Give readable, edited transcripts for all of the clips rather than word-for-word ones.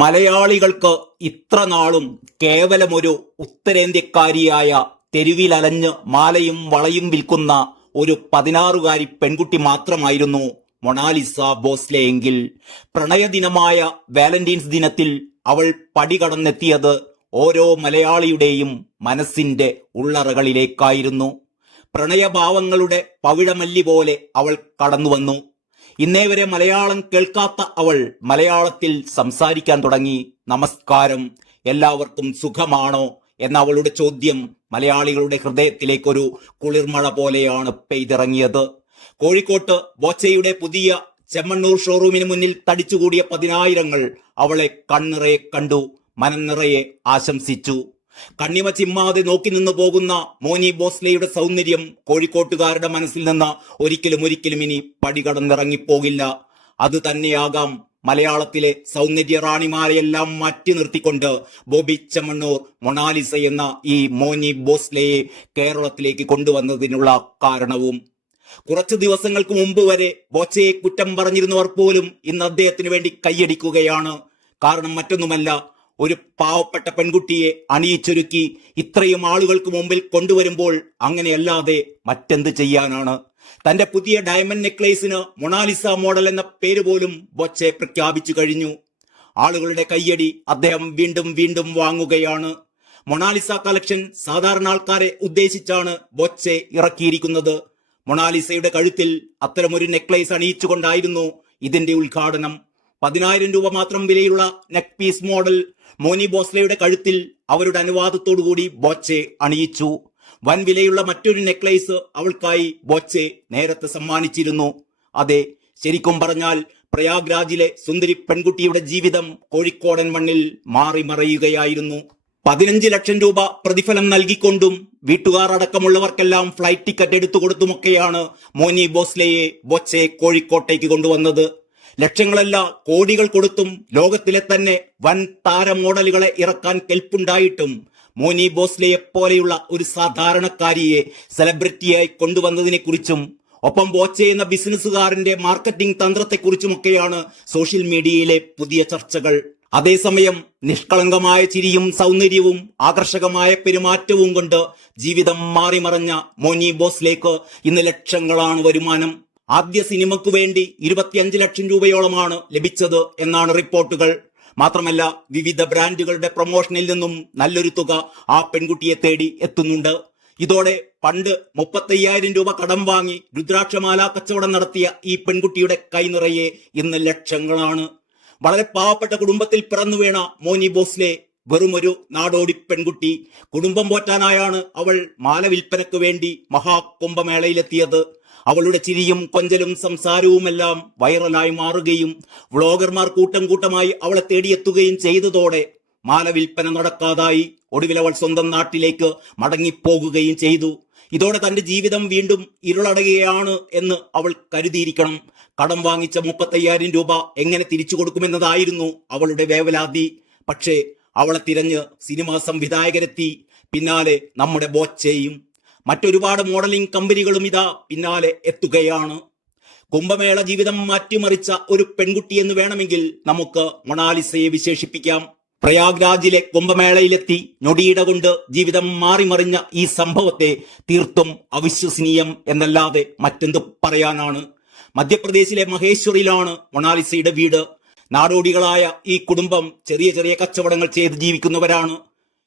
മലയാളികൾക്ക് ഇത്ര നാളും കേവലമൊരു ഉത്തരേന്ത്യക്കാരിയായ തെരുവിലലഞ്ഞ് മാലയും വളയും വിൽക്കുന്ന ഒരു 16കാരി പെൺകുട്ടി മാത്രമായിരുന്നു മൊണാലിസ ഭോസ്ലെ എങ്കിൽ പ്രണയദിനമായ വാലന്റൈൻസ് ദിനത്തിൽ അവൾ പടികടന്നെത്തിയത് ഓരോ മലയാളിയുടെയും മനസ്സിന്റെ ഉള്ളറകളിലേക്കായിരുന്നു. പ്രണയഭാവങ്ങളുടെ പവിഴമല്ലി പോലെ അവൾ കടന്നുവന്നു. ഇന്നേവരെ മലയാളം കേൾക്കാത്ത അവൾ മലയാളത്തിൽ സംസാരിക്കാൻ തുടങ്ങി. നമസ്കാരം, എല്ലാവർക്കും സുഖമാണോ എന്ന അവളുടെ ചോദ്യം മലയാളികളുടെ ഹൃദയത്തിലേക്കൊരു കുളിർമഴ പോലെയാണ് പെയ്തിറങ്ങിയത്. കോഴിക്കോട്ട് ബോച്ചയുടെ പുതിയ ചെമ്മണ്ണൂർ ഷോറൂമിന് മുന്നിൽ തടിച്ചുകൂടിയ 10,000 അവളെ കണ്ണിറയെ കണ്ടു, മനം നിറയെ ആശംസിച്ചു. കണ്ണിമ ചിമ്മാതെ നോക്കി നിന്നു പോകുന്ന മോനി ഭോസ്ലെയുടെ സൗന്ദര്യം കോഴിക്കോട്ടുകാരുടെ മനസ്സിൽ നിന്ന് ഒരിക്കലും ഇനി പടികടന്നിറങ്ങിപ്പോകില്ല. അത് തന്നെയാകാം മലയാളത്തിലെ സൗന്ദര്യ റാണിമാരെയെല്ലാം മാറ്റി നിർത്തിക്കൊണ്ട് ബോബി ചെമ്മണ്ണൂർ മൊണാലിസ എന്ന ഈ മോനി ഭോസ്ലെയെ കേരളത്തിലേക്ക് കൊണ്ടുവന്നതിനുള്ള കാരണവും. കുറച്ചു ദിവസങ്ങൾക്ക് മുമ്പ് വരെ ബോച്ചയെ കുറ്റം പറഞ്ഞിരുന്നവർ പോലും ഇന്ന് അദ്ദേഹത്തിന് വേണ്ടി കൈയടിക്കുകയാണ്. കാരണം മറ്റൊന്നുമല്ല, ഒരു പാവപ്പെട്ട പെൺകുട്ടിയെ അണിയിച്ചൊരുക്കി ഇത്രയും ആളുകൾക്ക് മുമ്പിൽ കൊണ്ടുവരുമ്പോൾ അങ്ങനെയല്ലാതെ മറ്റെന്ത് ചെയ്യാനാണ്? തന്റെ പുതിയ ഡയമണ്ട് നെക്ലേസിന് മൊണാലിസ മോഡൽ എന്ന പേര് പോലും ബോച്ചെ പ്രഖ്യാപിച്ചു കഴിഞ്ഞു. ആളുകളുടെ കയ്യടി അദ്ദേഹം വീണ്ടും വാങ്ങുകയാണ്. മൊണാലിസ കളക്ഷൻ സാധാരണ ആൾക്കാരെ ഉദ്ദേശിച്ചാണ് ബോച്ചെ ഇറക്കിയിരിക്കുന്നത്. മൊണാലിസയുടെ കഴുത്തിൽ അത്തരമൊരു നെക്ലേസ് അണിയിച്ചുകൊണ്ടായിരുന്നു ഇതിന്റെ ഉദ്ഘാടനം. 10,000 രൂപ മാത്രം വിലയുള്ള നെക്ക് പീസ് മോഡൽ മോനി ഭോസ്ലെയുടെ കഴുത്തിൽ അവരുടെ അനുവാദത്തോടുകൂടി ബോച്ചെ അണിയിച്ചു. വൻ വിലയുള്ള മറ്റൊരു നെക്ലേസ് അവൾക്കായി ബോച്ചെ നേരത്തെ സമ്മാനിച്ചിരുന്നു. അതെ, ശരിക്കും പറഞ്ഞാൽ പ്രയാഗ്രാജിലെ സുന്ദരി പെൺകുട്ടിയുടെ ജീവിതം കോഴിക്കോടൻ മണ്ണിൽ മാറി മറയുകയായിരുന്നു. 15 ലക്ഷം രൂപ പ്രതിഫലം നൽകിക്കൊണ്ടും വീട്ടുകാർ അടക്കമുള്ളവർക്കെല്ലാം ഫ്ലൈറ്റ് ടിക്കറ്റ് എടുത്തു കൊടുത്തുമൊക്കെയാണ് മോനി ഭോസ്ലെയെ ബോച്ചെ കോഴിക്കോട്ടേക്ക് കൊണ്ടുവന്നത്. ലക്ഷങ്ങളല്ല, കോടികൾ കൊടുത്തും ലോകത്തിലെ തന്നെ വൻ താര മോഡലുകളെ ഇറക്കാൻ കെൽപ്പുണ്ടായിട്ടും മോനി ഭോസ്ലെയെ പോലെയുള്ള ഒരു സാധാരണക്കാരിയെ സെലിബ്രിറ്റിയായി കൊണ്ടുവന്നതിനെ കുറിച്ചും ഒപ്പം ബോച്ചെ എന്ന ബിസിനസ്സുകാരന്റെ മാർക്കറ്റിംഗ് തന്ത്രത്തെക്കുറിച്ചുമൊക്കെയാണ് സോഷ്യൽ മീഡിയയിലെ പുതിയ ചർച്ചകൾ. അതേസമയം നിഷ്കളങ്കമായ ചിരിയും സൗന്ദര്യവും ആകർഷകമായ പെരുമാറ്റവും കൊണ്ട് ജീവിതം മാറിമറഞ്ഞ മോനി ഭോസ്ലെക്ക് ഇന്ന് ലക്ഷങ്ങളാണ് വരുമാനം. ആദ്യ സിനിമയ്ക്കു വേണ്ടി 25 ലക്ഷം രൂപയോളമാണ് ലഭിച്ചത് എന്നാണ് റിപ്പോർട്ടുകൾ. മാത്രമല്ല, വിവിധ ബ്രാൻഡുകളുടെ പ്രൊമോഷനിൽ നിന്നും നല്ലൊരു തുക ആ പെൺകുട്ടിയെ തേടി എത്തുന്നുണ്ട്. ഇതോടെ പണ്ട് 35,000 രൂപ കടം വാങ്ങി രുദ്രാക്ഷമാല കച്ചവടം നടത്തിയ ഈ പെൺകുട്ടിയുടെ കൈനിറയെ ഇന്ന് ലക്ഷങ്ങളാണ്. വളരെ പാവപ്പെട്ട കുടുംബത്തിൽ പിറന്നു വീണ മോനി ഭോസ്ലെ വെറുമൊരു നാടോടി പെൺകുട്ടി. കുടുംബം പോറ്റാനായാണ് അവൾ മാല വിൽപ്പനയ്ക്ക് വേണ്ടി മഹാകുംഭമേളയിലെത്തിയത്. അവളുടെ ചിരിയും കൊഞ്ചലും സംസാരവുമെല്ലാം വൈറലായി മാറുകയും വ്ളോഗർമാർ കൂട്ടമായി അവളെ തേടിയെത്തുകയും ചെയ്തതോടെ മാല വിൽപ്പന നടക്കാതായി. ഒടുവിൽ അവൾ സ്വന്തം നാട്ടിലേക്ക് മടങ്ങിപ്പോകുകയും ചെയ്തു. ഇതോടെ തന്റെ ജീവിതം വീണ്ടും ഇരുളടയുകയാണ് എന്ന് അവൾ കരുതിയിരിക്കണം. കടം വാങ്ങിച്ച 35,000 രൂപ എങ്ങനെ തിരിച്ചു കൊടുക്കുമെന്നതായിരുന്നു അവളുടെ വേവലാതി. പക്ഷേ അവളെ തിരഞ്ഞ് സിനിമാ സംവിധായകരെത്തി, പിന്നാലെ നമ്മുടെ ബോച്ചയും മറ്റൊരുപാട് മോഡലിംഗ് കമ്പനികളും ഇതാ പിന്നാലെ എത്തുകയാണ്. കുംഭമേള ജീവിതം മാറ്റിമറിച്ച ഒരു പെൺകുട്ടി എന്ന് വേണമെങ്കിൽ നമുക്ക് മൊണാലിസയെ വിശേഷിപ്പിക്കാം. പ്രയാഗ്രാജിലെ കുംഭമേളയിലെത്തി ഞൊടിയിട കൊണ്ട് ജീവിതം മാറിമറിഞ്ഞ ഈ സംഭവത്തെ തീർത്തും അവിശ്വസനീയം എന്നല്ലാതെ മറ്റെന്ത് പറയാനാണ്? മധ്യപ്രദേശിലെ മഹേശ്വറിലാണ് മൊണാലിസയുടെ വീട്. നാടോടികളായ ഈ കുടുംബം ചെറിയ കച്ചവടങ്ങൾ ചെയ്ത് ജീവിക്കുന്നവരാണ്.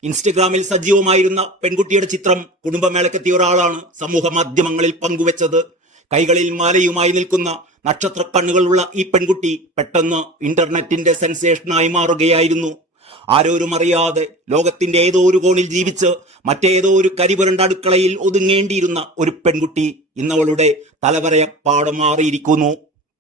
ഇൻസ്റ്റഗ്രാമിൽ സജീവമായിരുന്ന പെൺകുട്ടിയുടെ ചിത്രം കുടുംബമേളക്കെത്തിയ ഒരാളാണ് സമൂഹ മാധ്യമങ്ങളിൽ പങ്കുവച്ചത്. കൈകളിൽ മാലയുമായി നിൽക്കുന്ന നക്ഷത്ര കണ്ണുകളുള്ള ഈ പെൺകുട്ടി പെട്ടെന്ന് ഇന്റർനെറ്റിന്റെ സെൻസേഷനായി മാറുകയായിരുന്നു. ആരോരും അറിയാതെ ലോകത്തിന്റെ ഏതോ ഒരു കോണിൽ ജീവിച്ച് മറ്റേതോ ഒരു കരിപുരണ്ട അടുക്കളയിൽ ഒതുങ്ങേണ്ടിയിരുന്ന ഒരു പെൺകുട്ടി ഇന്നവളുടെ തലവരയപ്പാട് മാറിയിരിക്കുന്നു.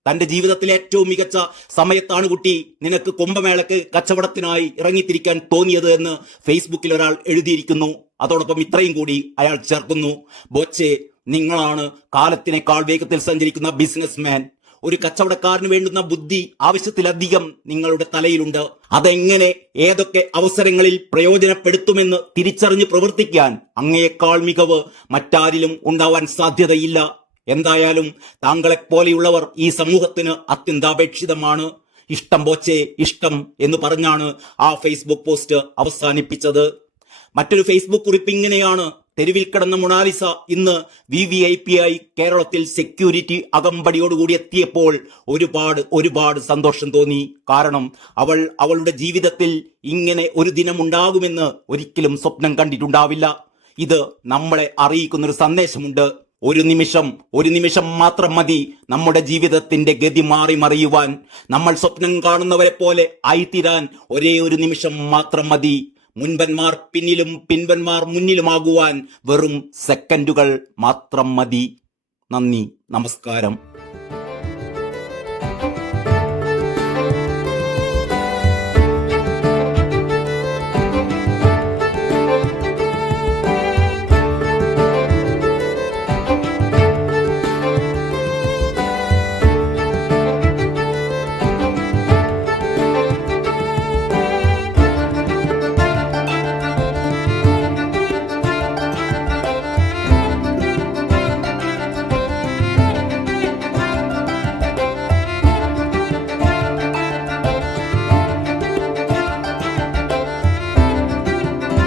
തന്റെ ജീവിതത്തിലെ ഏറ്റവും മികച്ച സമയത്താണ് കുട്ടി നിനക്ക് കുംഭമേളക്ക് കച്ചവടത്തിനായി ഇറങ്ങിത്തിരിക്കാൻ തോന്നിയത് എന്ന് ഫേസ്ബുക്കിൽ ഒരാൾ എഴുതിയിരിക്കുന്നു. അതോടൊപ്പം ഇത്രയും കൂടി അയാൾ ചേർക്കുന്നു: ബോച്ചെ, നിങ്ങളാണ് കാലത്തിനേക്കാൾ വേഗത്തിൽ സഞ്ചരിക്കുന്ന ബിസിനസ്മാൻ. ഒരു കച്ചവടക്കാരന് വേണ്ടുന്ന ബുദ്ധി ആവശ്യത്തിലധികം നിങ്ങളുടെ തലയിലുണ്ട്. അതെങ്ങനെ ഏതൊക്കെ അവസരങ്ങളിൽ പ്രയോജനപ്പെടുത്തുമെന്ന് തിരിച്ചറിഞ്ഞ് പ്രവർത്തിക്കാൻ അങ്ങയേക്കാൾ മികവ് മറ്റാരിലും ഉണ്ടാവാൻ സാധ്യതയില്ല. എന്തായാലും താങ്കളെപ്പോലെയുള്ളവർ ഈ സമൂഹത്തിന് അത്യന്താപേക്ഷിതമാണ്. ഇഷ്ടം പോച്ചേ ഇഷ്ടം എന്ന് പറഞ്ഞാണ് ആ ഫേസ്ബുക്ക് പോസ്റ്റ് അവസാനിപ്പിച്ചത്. മറ്റൊരു ഫേസ്ബുക്ക് കുറിപ്പ് ഇങ്ങനെയാണ്: തെരുവിൽ കിടന്ന മൊണാലിസ ഇന്ന് VVIP ആയി കേരളത്തിൽ സെക്യൂരിറ്റി അകമ്പടിയോടുകൂടി എത്തിയപ്പോൾ ഒരുപാട് സന്തോഷം തോന്നി. കാരണം അവളുടെ ജീവിതത്തിൽ ഇങ്ങനെ ഒരു ദിനമുണ്ടാകുമെന്ന് ഒരിക്കലും സ്വപ്നം കണ്ടിട്ടുണ്ടാവില്ല. ഇത് നമ്മളെ അറിയിക്കുന്നൊരു സന്ദേശമുണ്ട്. ഒരു നിമിഷം മാത്രം മതി നമ്മുടെ ജീവിതത്തിന്റെ ഗതി മാറി മറിയുവാൻ. നമ്മൾ സ്വപ്നം കാണുന്നവരെ പോലെ ആയിത്തീരാൻ ഒരേ ഒരു നിമിഷം മാത്രം മതി. മുൻപന്മാർ പിന്നിലും പിൻപന്മാർ മുന്നിലുമാകുവാൻ വെറും സെക്കൻഡുകൾ മാത്രം മതി. നന്ദി, നമസ്കാരം.